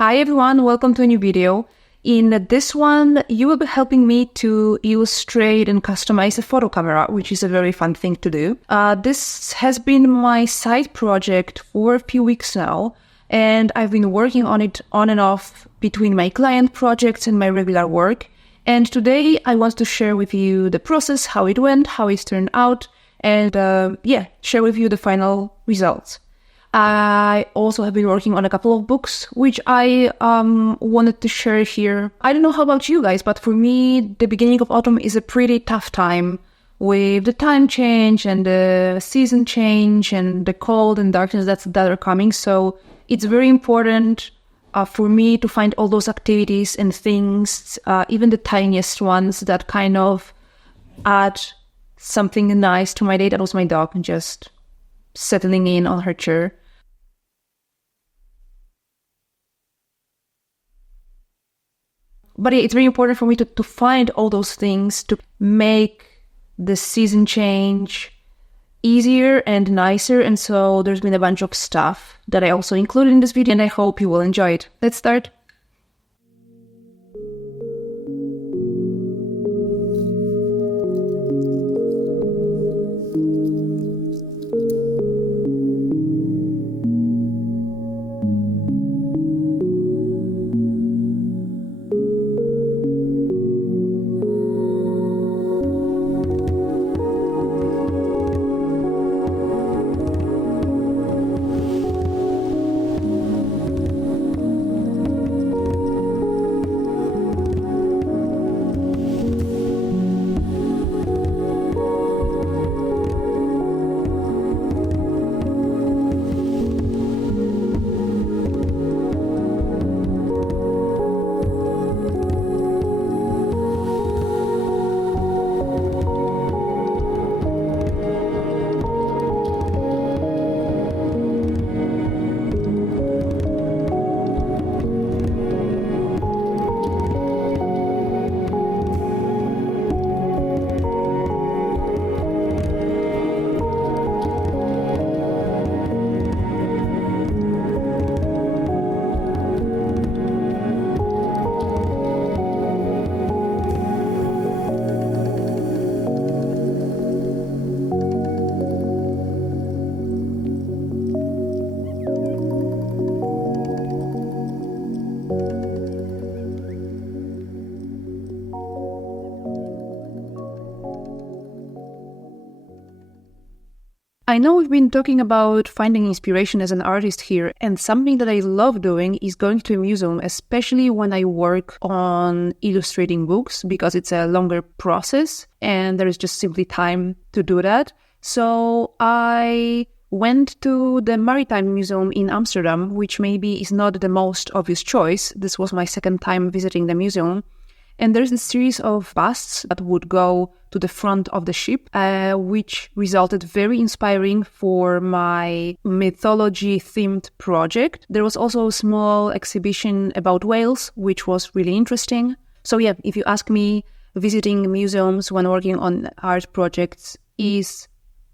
Hi everyone, welcome to a new video. In this one, you will be helping me to illustrate and customize a photo camera, which is a very fun thing to do. This has been my side project for a few weeks now, and I've been working on it on and off between my client projects and my regular work. And today I want to share with you the process, how it went, how it turned out, and share with you the final results. I also have been working on a couple of books, which I wanted to share here. I don't know how about you guys, but for me, the beginning of autumn is a pretty tough time with the time change and the season change and the cold and darkness that are coming. So it's very important for me to find all those activities and things, even the tiniest ones that kind of add something nice to my day. That was my dog just settling in on her chair. But it's very important for me to find all those things to make the season change easier and nicer. And so there's been a bunch of stuff that I also included in this video, and I hope you will enjoy it. Let's start. I know we've been talking about finding inspiration as an artist here, and something that I love doing is going to a museum, especially when I work on illustrating books, because it's a longer process and there is just simply time to do that. So I went to the Maritime Museum in Amsterdam, which maybe is not the most obvious choice. This was my second time visiting the museum. And there's a series of busts that would go to the front of the ship, which resulted very inspiring for my mythology-themed project. There was also a small exhibition about whales, which was really interesting. So yeah, if you ask me, visiting museums when working on art projects is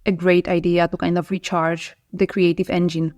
a great idea to kind of recharge the creative engine.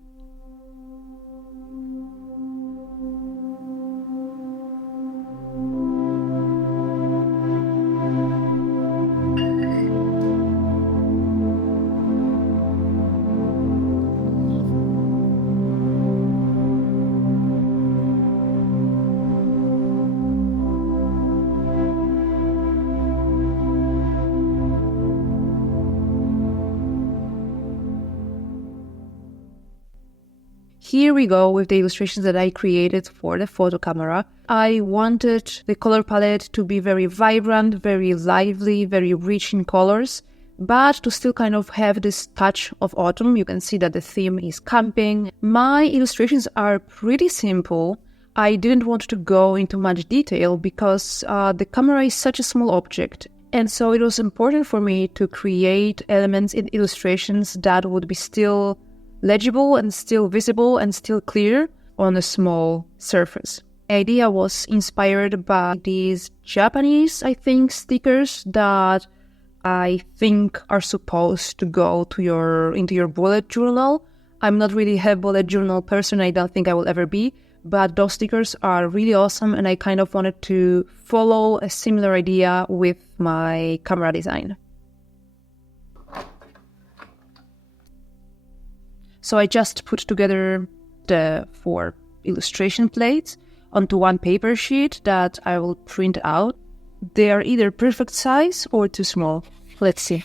Here we go with the illustrations that I created for the photo camera. I wanted the color palette to be very vibrant, very lively, very rich in colors, but to still kind of have this touch of autumn. You can see that the theme is camping. My illustrations are pretty simple. I didn't want to go into much detail because the camera is such a small object. And so it was important for me to create elements in illustrations that would be still legible and still visible and still clear on a small surface. The idea was inspired by these Japanese, I think, stickers that I think are supposed to go to into your bullet journal. I'm not really a bullet journal person. I don't think I will ever be. but those stickers are really awesome, and I kind of wanted to follow a similar idea with my camera design. So I just put together the 4 illustration plates onto one paper sheet that I will print out. They are either perfect size or too small. Let's see.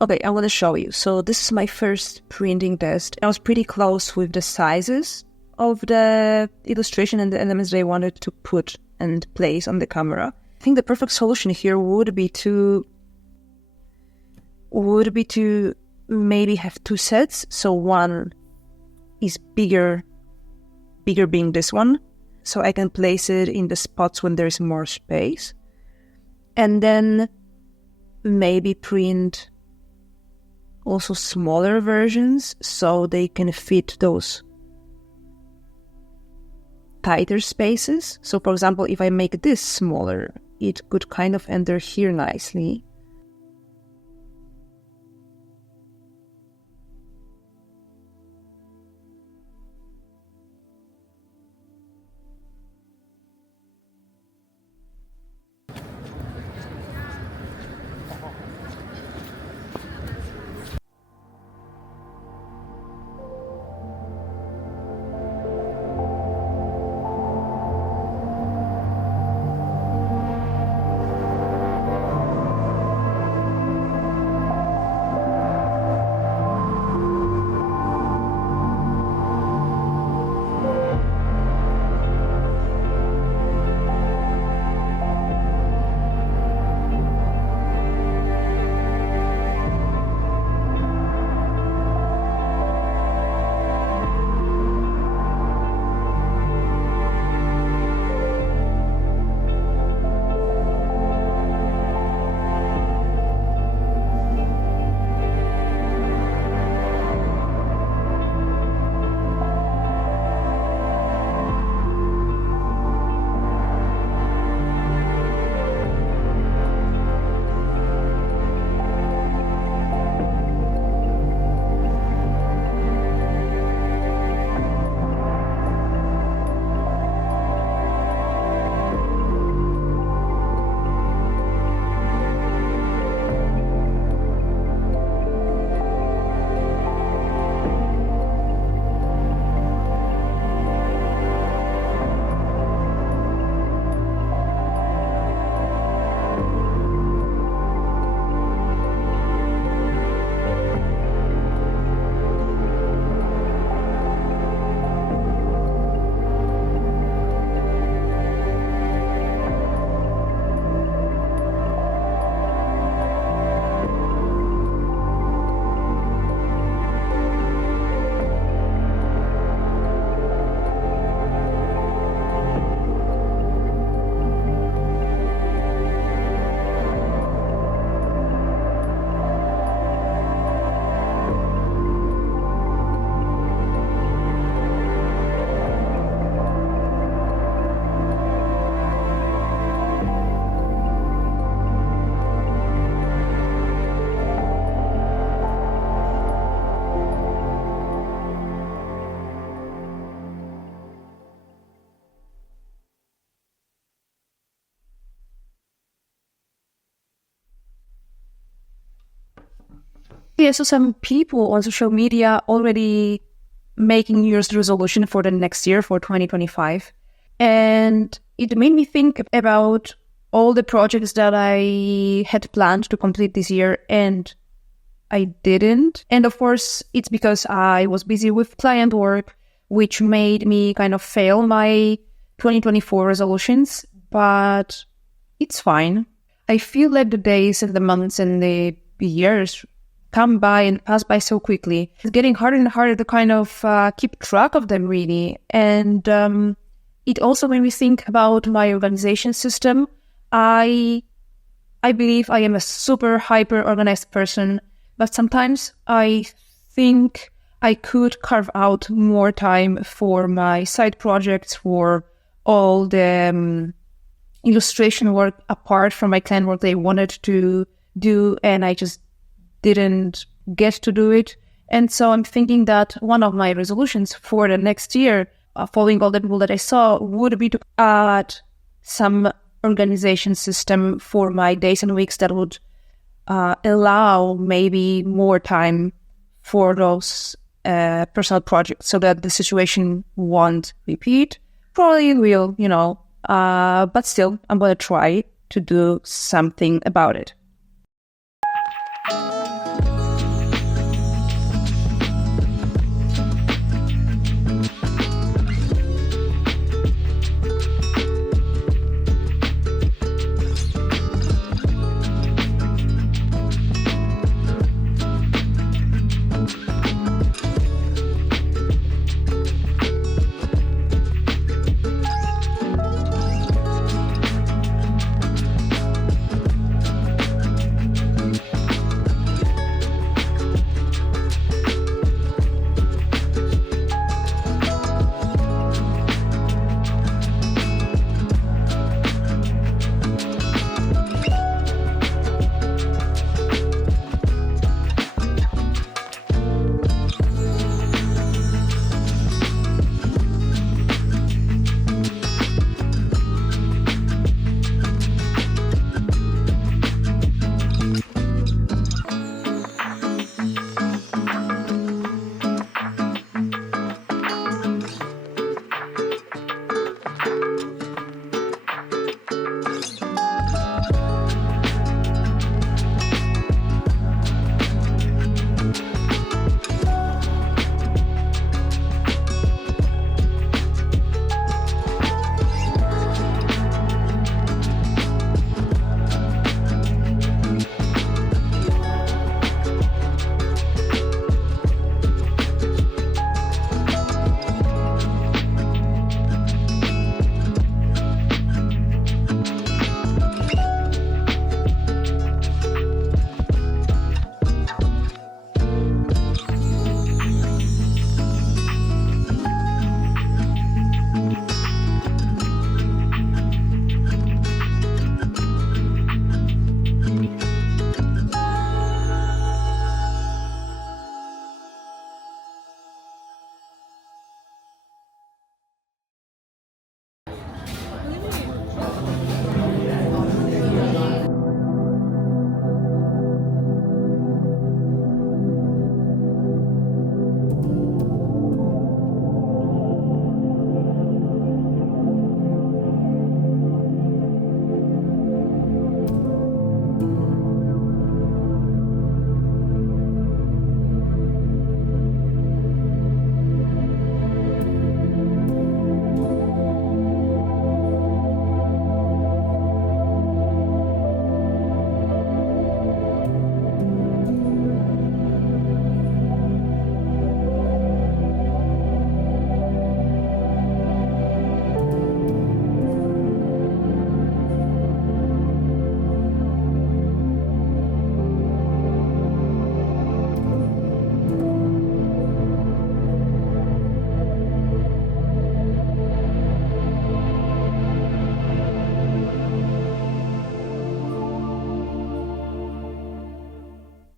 Okay, I want to show you. So this is my first printing test. I was pretty close with the sizes of the illustration and the elements they wanted to put and place on the camera. I think the perfect solution here would be to maybe have 2 sets. So one is bigger being this one, so I can place it in the spots when there's more space. And then maybe print also smaller versions so they can fit those tighter spaces. So for example, if I make this smaller, it could kind of enter here nicely. Yeah, so some people on social media already making New Year's resolution for the next year, for 2025. And it made me think about all the projects that I had planned to complete this year and I didn't. And of course, it's because I was busy with client work, which made me kind of fail my 2024 resolutions, but it's fine. I feel like the days and the months and the years come by and pass by so quickly. It's getting harder and harder to kind of keep track of them, really. And it also made me think about my organization system. I believe I am a super hyper organized person, but sometimes I think I could carve out more time for my side projects, for all the illustration work apart from my client work they wanted to do, and I just didn't get to do it. And so I'm thinking that one of my resolutions for the next year, following all the people that I saw, would be to add some organization system for my days and weeks that would allow maybe more time for those personal projects, so that the situation won't repeat. Probably it will, but still, I'm going to try to do something about it.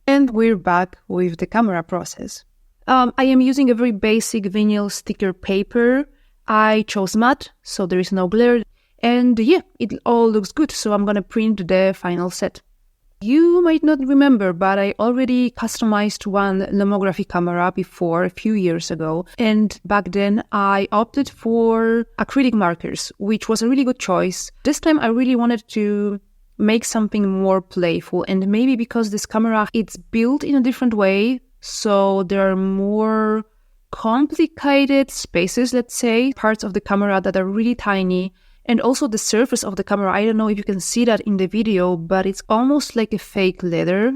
And we're back with the camera process. I am using a very basic vinyl sticker paper. I chose matte, so there is no glare. And yeah, it all looks good, so I'm gonna print the final set. You might not remember, but I already customized one lomography camera before, a few years ago. And back then, I opted for acrylic markers, which was a really good choice. This time, I really wanted to make something more playful. And maybe because this camera, it's built in a different way, so there are more complicated spaces, let's say, parts of the camera that are really tiny. And also the surface of the camera, I don't know if you can see that in the video, but it's almost like a fake leather.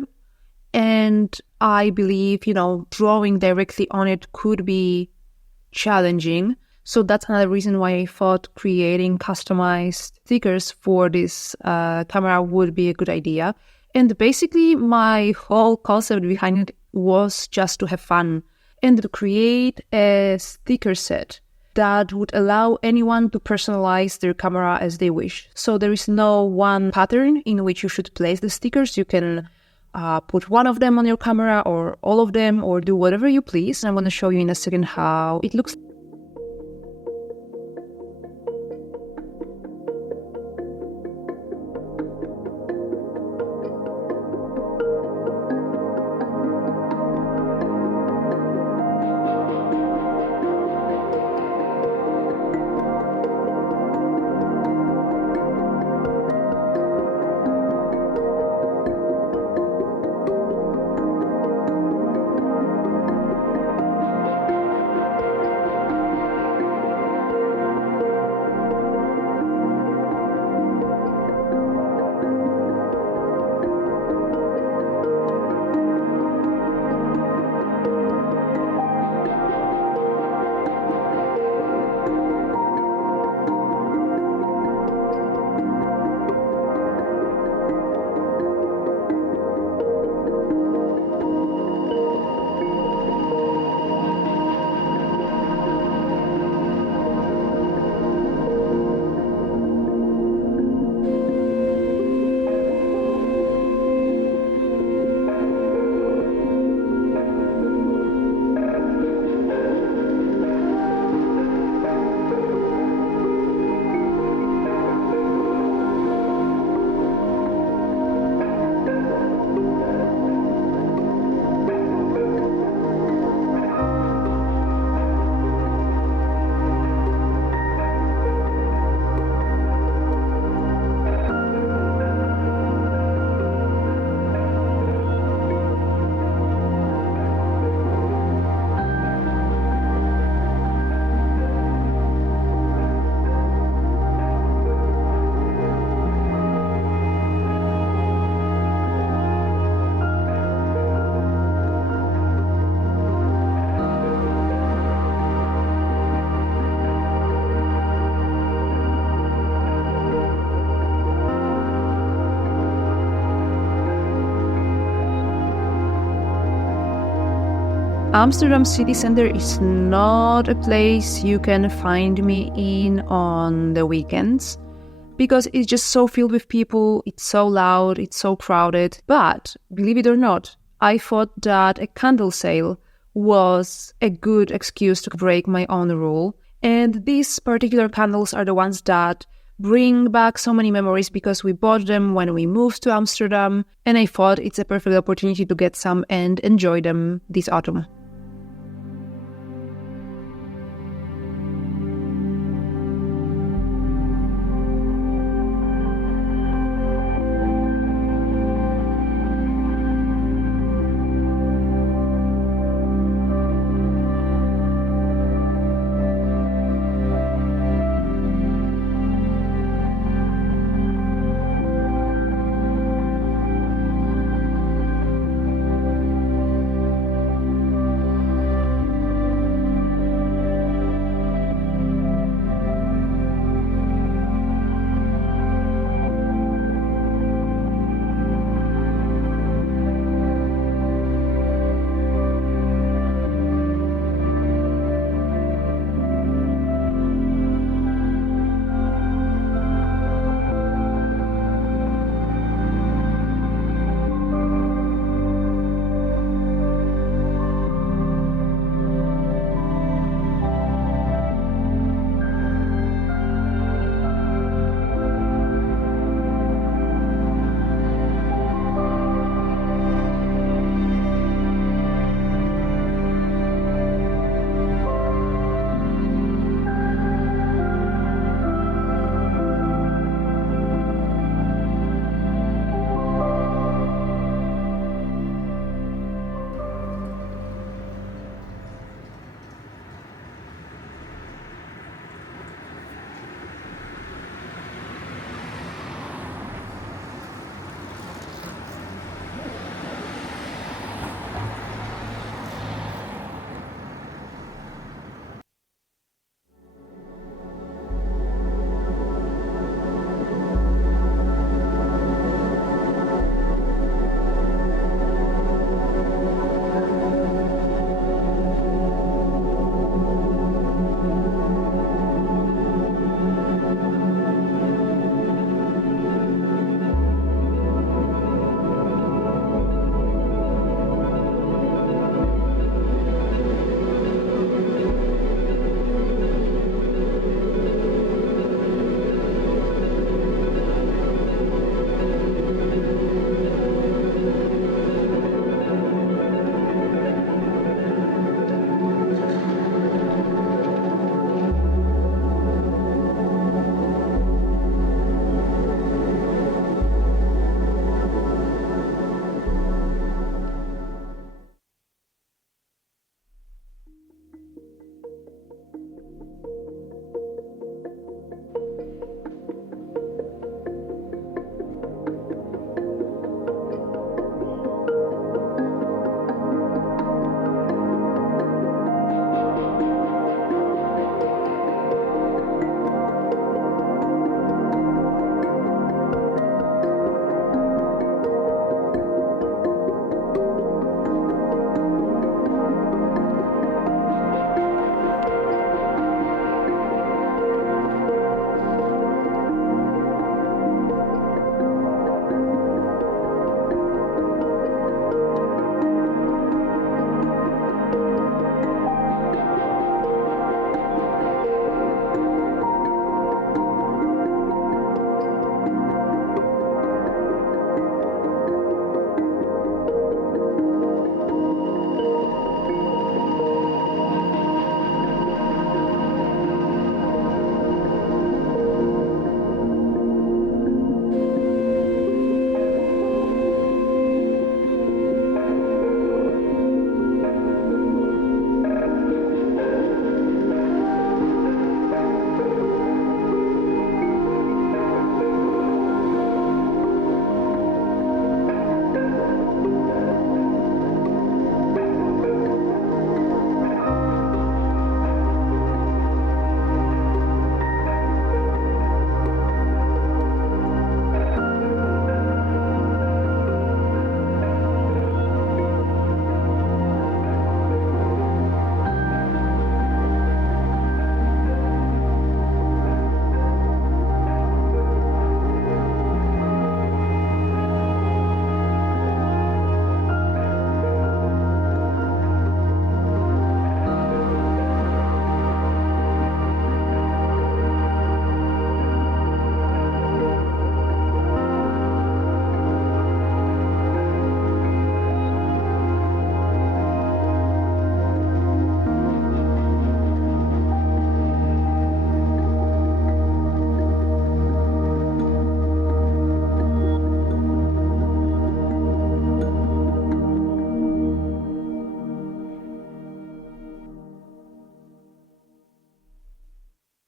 And I believe, drawing directly on it could be challenging. So that's another reason why I thought creating customized stickers for this camera would be a good idea. And basically my whole concept behind it was just to have fun. and to create a sticker set that would allow anyone to personalize their camera as they wish. So there is no one pattern in which you should place the stickers. You can put one of them on your camera or all of them, or do whatever you please. I'm going to show you in a second how it looks. Amsterdam city center is not a place you can find me in on the weekends because it's just so filled with people, it's so loud, it's so crowded. But believe it or not, I thought that a candle sale was a good excuse to break my own rule. And these particular candles are the ones that bring back so many memories because we bought them when we moved to Amsterdam, and I thought it's a perfect opportunity to get some and enjoy them this autumn.